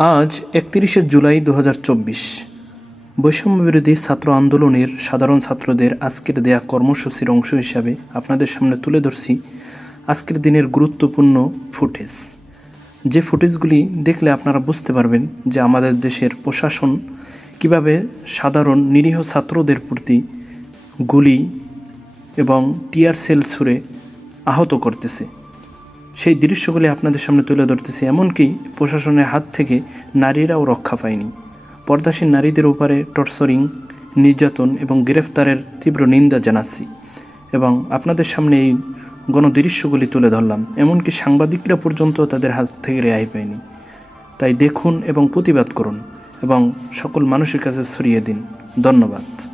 আজ 31 জুলাই 2024 বৈষম্যবিরোধী ছাত্র আন্দোলনের সাধারণ ছাত্রদের আজকের দেয়া কর্মসূচির অংশ হিসাবে আপনাদের সামনে তুলে ধরছি আজকের দিনের গুরুত্বপূর্ণ ফুটেজ। যে ফুটেজগুলি দেখলে আপনারা বুঝতে পারবেন যে আমাদের দেশের প্রশাসন কিভাবে সাধারণ নিরীহ ছাত্রদের প্রতি গুলি এবং টিয়ার সেল ছুঁড়ে আহত করতেছে। সেই দৃশ্যগুলি আপনাদের সামনে তুলে ধরতেছে। এমনকি প্রশাসনের হাত থেকে নারীরাও রক্ষা পায়নি। পর্দাসীন নারীদের উপরে টর্চারিং, নির্যাতন এবং গ্রেফতারের তীব্র নিন্দা জানাচ্ছি এবং আপনাদের সামনে এই গণদৃশ্যগুলি তুলে ধরলাম। এমনকি সাংবাদিকরা পর্যন্ত তাদের হাত থেকে রেহাই পায়নি। তাই দেখুন এবং প্রতিবাদ করুন এবং সকল মানুষের কাছে ছড়িয়ে দিন। ধন্যবাদ।